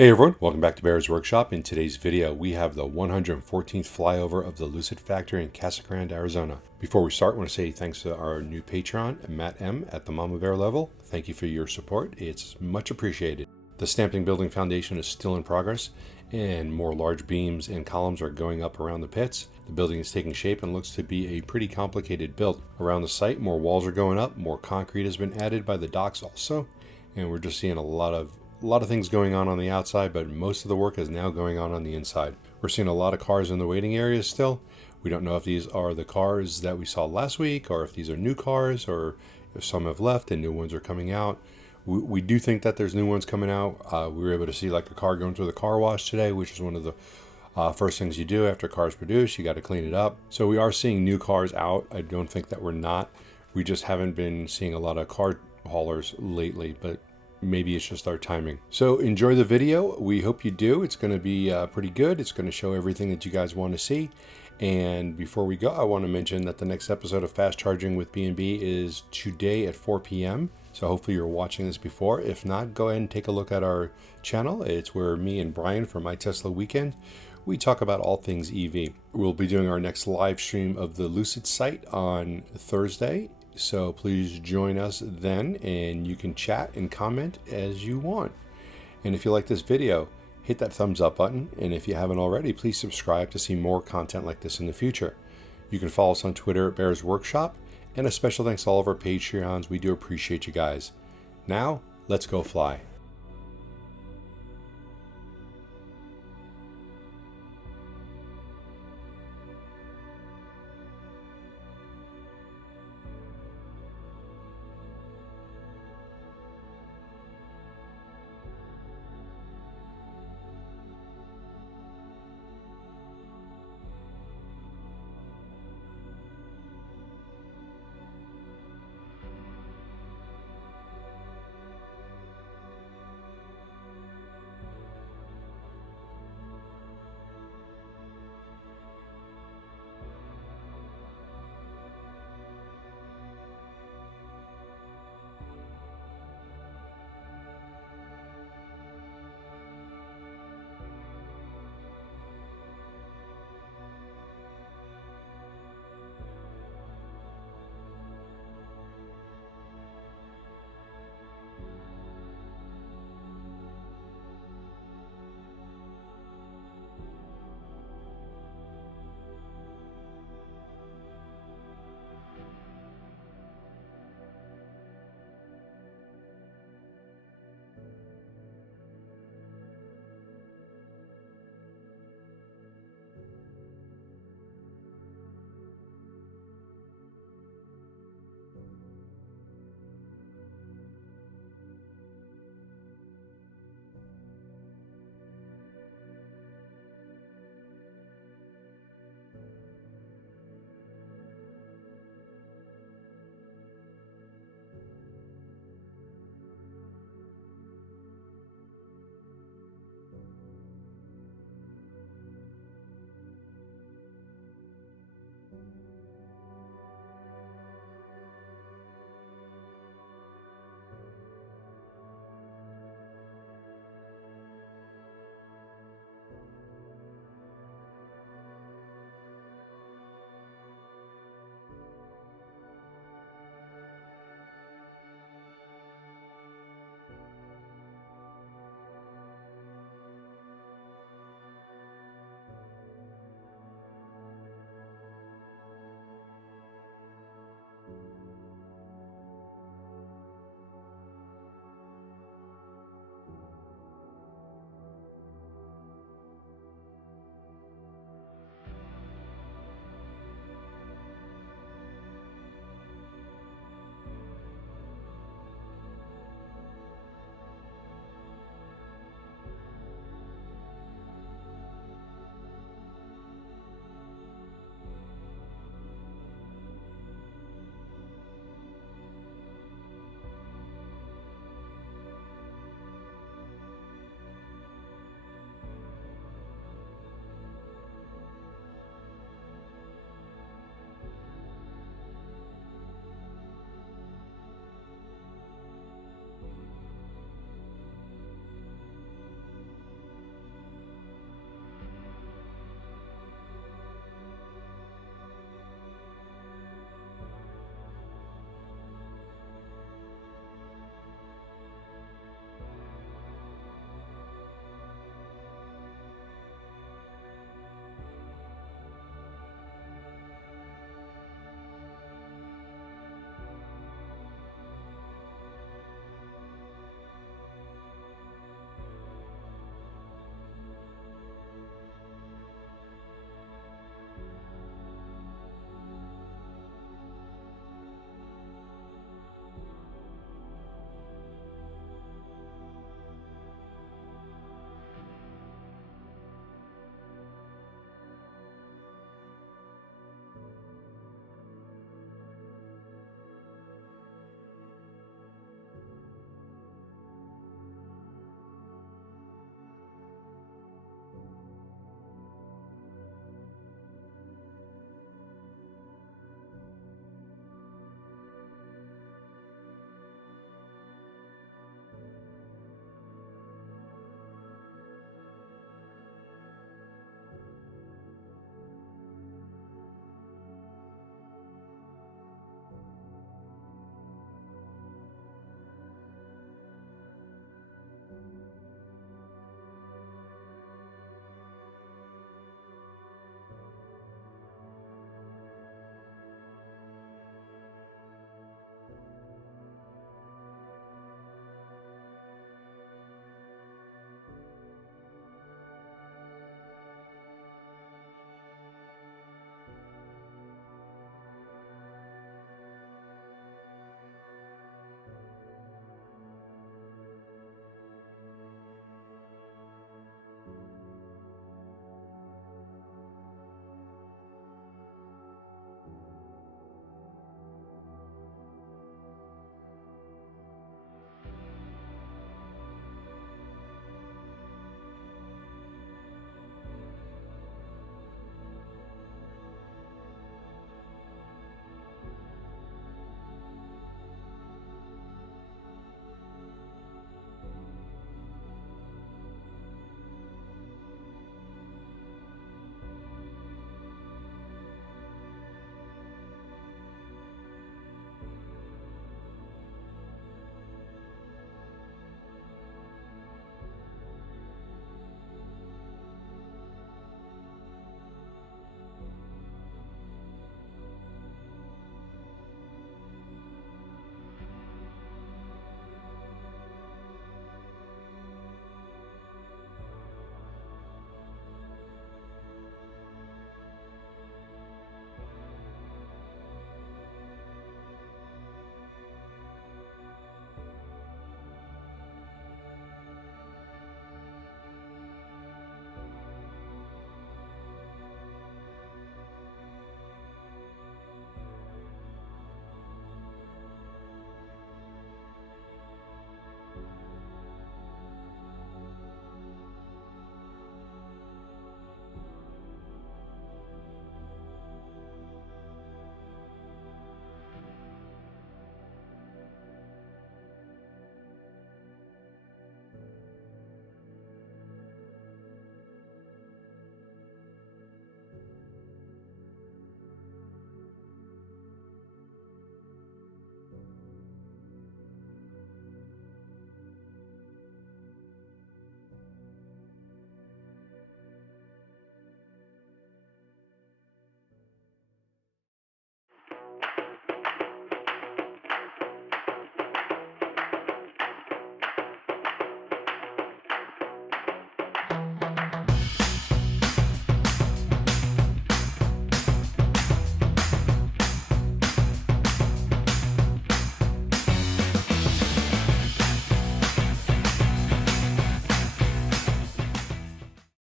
Hey everyone, welcome back to Bear's Workshop. In today's video, we have the 114th flyover of the Lucid factory in Casa Grande, Arizona. Before we start, I want to say thanks to our new Patreon, Matt M. at the Mama Bear level. Thank you for your support. It's much appreciated. The stamping building foundation is still in progress, and more large beams and columns are going up around the pits. The building is taking shape and looks to be a pretty complicated build. Around the site, more walls are going up, more concrete has been added by the docks also, and we're just seeing a lot of things going on the outside, but most of the work is now going on the inside. We're seeing a lot of cars in the waiting areas still. We don't know if these are the cars that we saw last week, or if these are new cars, or if some have left and new ones are coming out. We do think that there's new ones coming out. We were able to see like a car going through the car wash today, which is one of the first things you do after cars produce. You got to clean it up. So we are seeing new cars out. I don't think that we're not. We just haven't been seeing a lot of car haulers lately, but maybe it's just our timing. So enjoy the video. We hope you do. It's going to be pretty good. It's going to show everything that you guys want to see. And before we go, I want to mention that the next episode of Fast Charging with B&B is today at 4 p.m. So hopefully you're watching this before. If not, go ahead and take a look at our channel. It's where me and Brian from My Tesla Weekend, we talk about all things EV. We'll be doing our next live stream of the Lucid site on Thursday. So please join us then, and you can chat and comment as you want. And if you like this video, hit that thumbs up button. And if you haven't already, please subscribe to see more content like this in the future. You can follow us on Twitter at Bears Workshop. And a special thanks to all of our Patreons. We do appreciate you guys. Now, let's go fly.